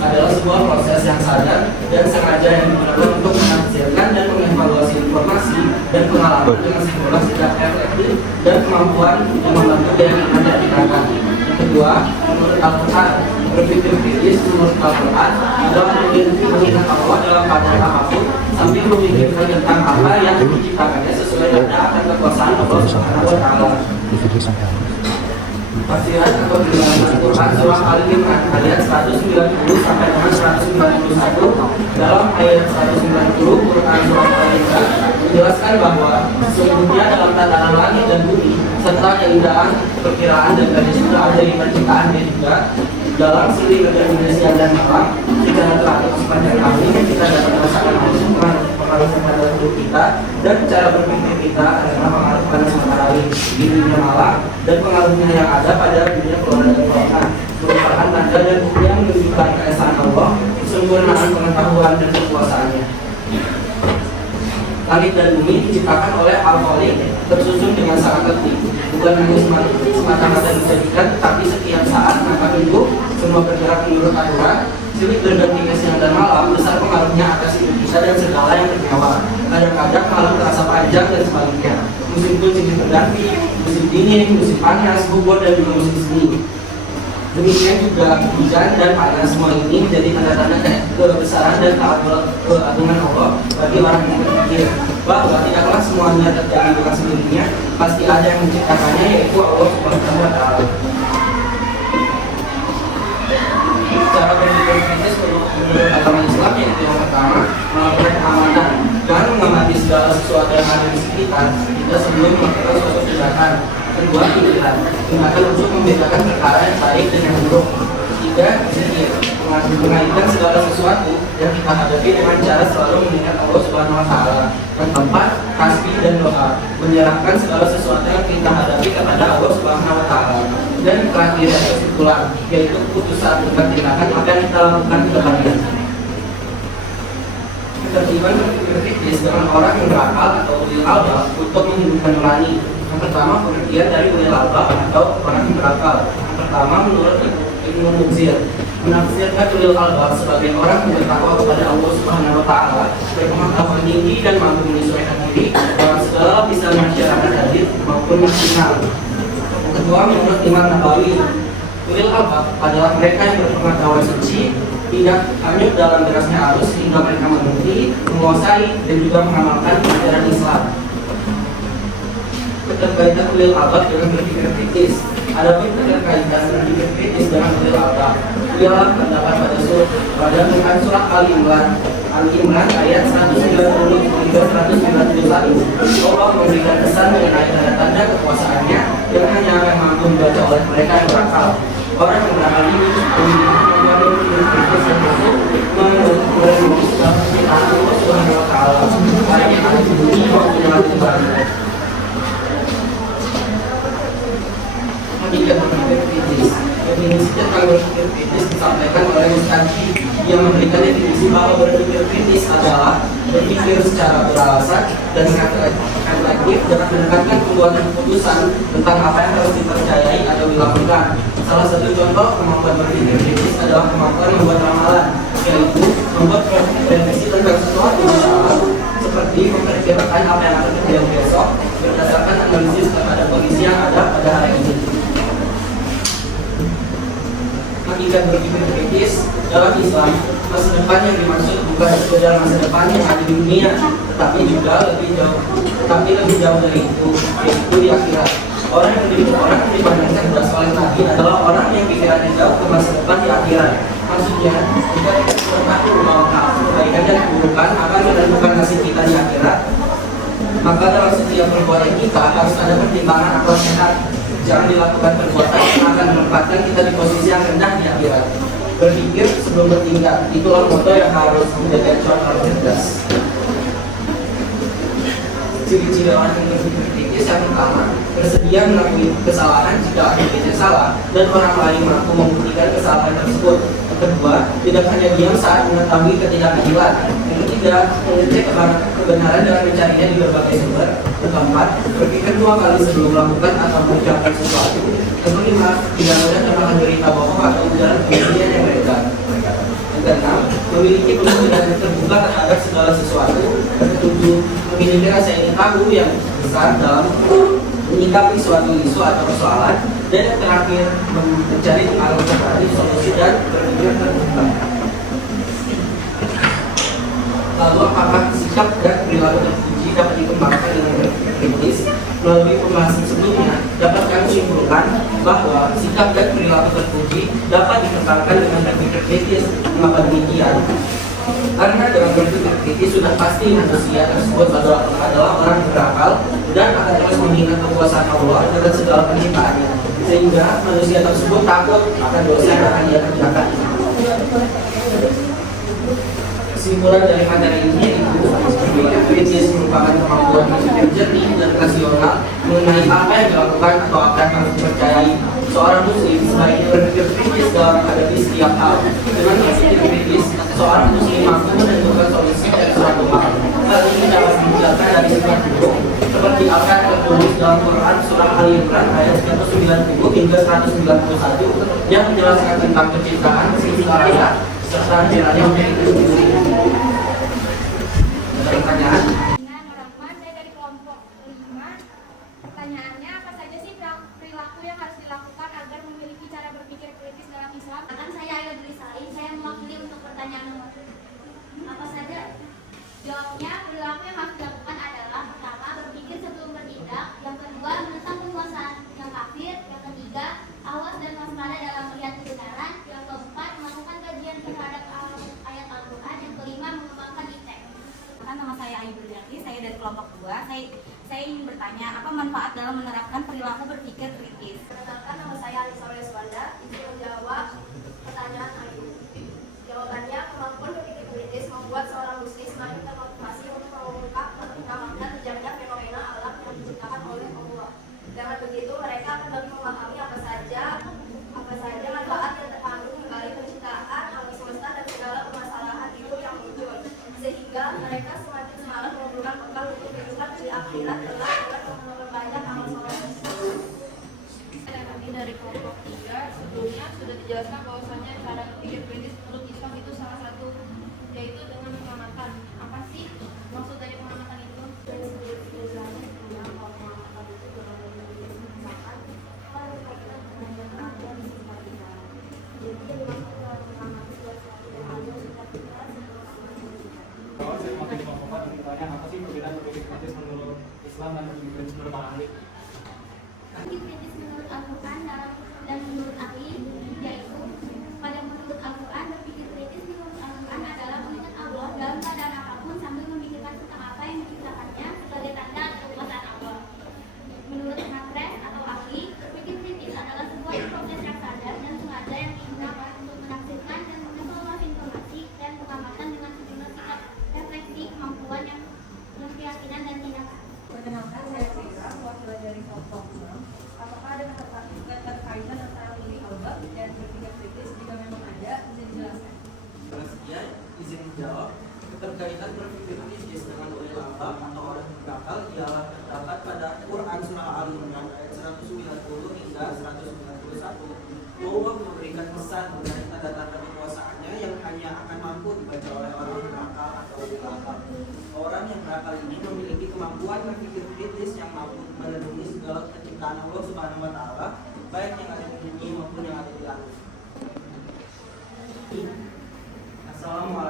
adalah sebuah proses yang sadar dan sengaja yang digunakan untuk menafsirkan dan mengevaluasi informasi dan pengalaman dengan simulasi tidak efektif dan kemampuan yang membantu keyakinan dan tindakan. Yang kedua, menurut Al-Quran, berpikir kritis menurut Al-Quran adalah mengingat Allah dalam keadaan apapun sambil memikirkan tentang apa yang diciptakannya sesuai dengan akan kekuasaan Allah Subhanahu wa Ta'ala. Tafsiran atau penjelasan Al-Quran surah Al-Imran ayat 190 sampai dengan 191. Dalam ayat 190 Quran surah Al-Imran menjelaskan bahwa sesungguhnya dalam tatanan langit dan bumi serta keindahan, perkiraan dan garis besar dari penciptaan dan juga dalam seluruh Indonesia dan malam secara teratur sepanjang kami kita dapat merasakan pengaruh terhadap tubuh kita dan cara berpikir kita adalah pengaruh panas matahari di dunia malam dan pengaruhnya yang ada pada dunia keluarga dan keuangan merupakan tanda dan bukti yang menunjukkan keesaan Allah, kesempurnaan pengetahuan dan kekuasaannya. Langit dan bumi diciptakan oleh Al-Khaliq tersusun dengan sangat teliti, bukan hanya semata-mata dijadikan, tetapi setiap saat maka minggu semua bergerak menurut aturan. Silih bergantinya siang dan malam besar pengaruhnya atas hidup kita dan segala yang bernyawa. Kadang-kadang malam terasa panjang dan sebaliknya. Musim pun silih berganti, musim dingin, musim panas, gugur dan juga musim semi. Demikian juga hujan dan panas, semua ini menjadi tanda-tanda kebesaran dan keagungan Allah bagi orang yang berpikir bahwa tidaklah semuanya terjadi dengan sendirinya, pasti ada yang menciptakannya, yaitu Allah Subhanahu wa Ta'ala. Cara berpikir kritis menurut agama Islam yaitu yang pertama melakukan pengamatan dan mengamati segala sesuatu yang ada di sekitar kita sebelum melakukan suatu tindakan. Kedua, tindakan untuk membedakan perkara yang baik dan yang buruk. Ketiga, zikir, mengaitkan segala sesuatu yang kita hadapi dengan cara selalu mengingat Allah Subhanahu wa Ta'ala. Yang keempat, tasbih dan doa, menyerahkan segala sesuatu yang kita hadapi kepada Allah Subhanahu wa Ta'ala. Dan terakhir dan kesimpulan, yaitu keputusan tentang tindakan apa yang kita lakukan ke depannya. Ketertiban berpikir kritis dengan orang yang berakal atau ulil albab untuk menghidupkan nurani. Yang pertama, pengertian dari ulil albab atau orang yang berakal. Yang pertama, menurut Ibnu Mubzir, menafsirkan ulil albab sebagai orang yang bertakwa kepada Allah Subhanahu wa Ta'ala, berpengetahuan tinggi dan mampu menyesuaikan diri dalam segala lapisan masyarakat hadir maupun maksimal. Kedua, menurut Imam Nawawi, ulil albab adalah mereka yang berpengetahuan suci, tidak hanyut dalam derasnya arus hingga mereka mengerti, menguasai dan juga mengamalkan ajaran Islam. Keterkaitan ulil albab dengan berpikir kritis. Adapun keterkaitan berpikir kritis dengan ulil albab ialah terdapat pada Quran surah Al-Imran ayat 190 hingga 191. Allah memberikan kesan mengenai tanda-tanda kekuasaannya yang hanya akan mampu dibaca oleh mereka yang berakal. Orang yang berakal ini memiliki kemampuan berpikir kritis dan masuk merumus dalam penciptaan Allah Subhanahu wa Ta'ala, baik yang ada di bumi maupun yang ada di langit. Hakikat berpikir kritis. Definisi tentang berpikir kritis disampaikan oleh Mustanji yang memberikan definisi bahwa berpikir kritis adalah berpikir secara beralasan dan reflektif dengan mendekatkan pembuatan keputusan tentang apa yang harus dipercayai atau dilakukan. Salah satu contoh kemampuan berpikir kritis adalah kemampuan membuat ramalan, yaitu membuat prediksi tentang sesuatu masalah seperti memperkirakan apa yang akan terjadi besok berdasarkan analisis terhadap kondisi yang ada pada hari ini. Hakikat berpikir kritis dalam Islam, masa depan yang dimaksud bukan sekedar masa depan yang ada di dunia, tetapi lebih jauh dari itu, yaitu di akhirat. Orang yang dipandang cerdas oleh Nabi adalah orang yang pikirannya jauh ke masa depan di akhirat. Maksudnya, jika kita berpaku bahwa kebaikan dan keburukan akan menentukan nasib kita di akhirat, maka dalam setiap perbuatan kita harus ada pertimbangan akal sehat. Jangan dilakukan perbuatan yang akan menempatkan kita di posisi yang rendah di akhirat. Berpikir sebelum bertindak, itulah moto yang harus menjadi contoh cerdas. Ciri-ciri orang yang berpikir kritis yang pertama, bersedia mengakui kesalahan jika akhirnya salah dan orang lain mampu membuktikan kesalahan tersebut. Yang kedua, tidak hanya diam saat mengetahui ketidakadilan. Yang ketiga, mengecek kebenaran dengan mencarinya di berbagai sumber. Yang keempat, berpikir dua kali sebelum melakukan atau mengucapkan sesuatu. Yang kelima, tidak mudah termakan berita bohong atau ujaran kebencian yang beredar. Yang Keenam, memiliki pemikiran yang terbuka terhadap segala sesuatu. Ketujuh, memiliki rasa ingin tahu yang besar dalam menyikapi suatu isu atau persoalan. Dan yang terakhir, mencari alternatif solusi dan berpikir terbuka. Lalu apakah sikap dan perilaku terpuji dapat dikembangkan dengan berpikir kritis? Melalui pembahasan sebelumnya, dapat kami simpulkan bahwa sikap dan perilaku terpuji dapat dikembangkan dengan berpikir kritis. Mengapa demikian? Karena dalam berpikir kritis sudah pasti manusia tersebut adalah orang berakal dan akan terus menghina kekuasaan Allah dan segala penciptaannya, sehingga manusia tersebut takut akan dosa yang akan dia kerjakan. Kesimpulan dari materi ini yaitu berpikir kritis merupakan kemampuan berpikir jernih dan rasional mengenai apa yang dilakukan atau akan harus dipercayai. Seorang muslim sebaiknya berpikir kritis dalam menghadapi setiap hal. Dengan berpikir kritis, seorang muslim mampu menentukan solusi dari suatu hal. Hal ini dapat dijelaskan dari sifat buruk seperti apa yang tertulis dalam Quran surah Ali Imran ayat 190 hingga 191 yang menjelaskan tentang penciptaan, sifat ayat serta jalannya untuk itu. Ada pertanyaan? Saya dari kelompok 5. Pertanyaannya, apa saja sih perilaku yang harus dilakukan agar memiliki cara berpikir kritis dalam Islam? Saya Ayu Drisai, saya mewakili untuk pertanyaan nomor apa saja? Jawabnya, perilaku yang harus dilakukan adalah: pertama, berpikir sebelum bertindak; yang kedua, menentang penguasaan yang kafir; yang ketiga, awas dan waspada dalam melihat kebenaran; yang keempat, melakukan kajian terhadap ayat Al-Quran; yang kelima, mengembangkan ITEK. Nama saya Ayu Drisai, saya dari kelompok 2. Saya ingin bertanya, apa manfaat dalam menerapkan perilaku berpikir kritis? Perkenalkan, nama saya Alisa Weswanda. Izin menjawab pertanyaan Ayu. Jawabannya, kemampuan berpikir kritis membuat seorang muslim semakin termotivasi untuk mengungkap dan terjadinya fenomena alam yang diciptakan oleh Allah. Dengan begitu, mereka akan lebih memahami apa saja manfaat yang terkandung di balik penciptaan alam semesta dan segala permasalahan itu yang muncul, sehingga mereka semakin semangat mengumpulkan bekal untuk kehidupan di akhirat kelak dengan memperbanyak amal soleh. Dari kelompok 3, sebelumnya sudah dijelaskan bahwasanya cara berpikir kritis menurut Islam itu salah satu, yaitu dengan pengamatan. Apa sih maksud dari pengamatan itu? Kalau saya mau tanya apa sih perbedaan berpikir kritis menurut Islam dan berpikir kritis menurut ahli? Berpikir kritis menurut Al-Quran dan menurut ahli, yaitu pada menurut Al-Quran, berpikir kritis menurut Al-Quran adalah mengingat Allah dalam keadaan apapun sambil memikirkan tentang apa yang diciptakannya sebagai tanda kekuasaan Allah. Menurut Nakres atau ahli, berpikir kritis adalah sebuah proses yang sadar dan sengaja yang digunakan untuk menafsirkan dan mengevaluasi informasi dan pengamatan dengan sejumlah sikap refleksi, kemampuan yang keyakinan dan tindakan. Perkenalkan, saya Fira, perwakilan dari kelompok 6. Apakah ada keterkaitan antara memilih albab dan berpikir kritis? Jika memang ada, bisa dijelaskan. Sekian, izin menjawab. Keterkaitan berpikir kritis dengan ulil albab atau orang berakal ialah terdapat pada Quran surah Al-Imran ayat 190 hingga 191. Allah memberikan pesan mengenai tanda-tanda kekuasaannya yang hanya akan mampu dibaca oleh orang berakal atau ulil albab. Orang yang berakal ini memiliki kemampuan berpikir kritis yang mampu menentukan segala penciptaan Allah Subhanahu wa Ta'ala, baik yang ada di bumi maupun yang ada di langit. Assalamualaikum.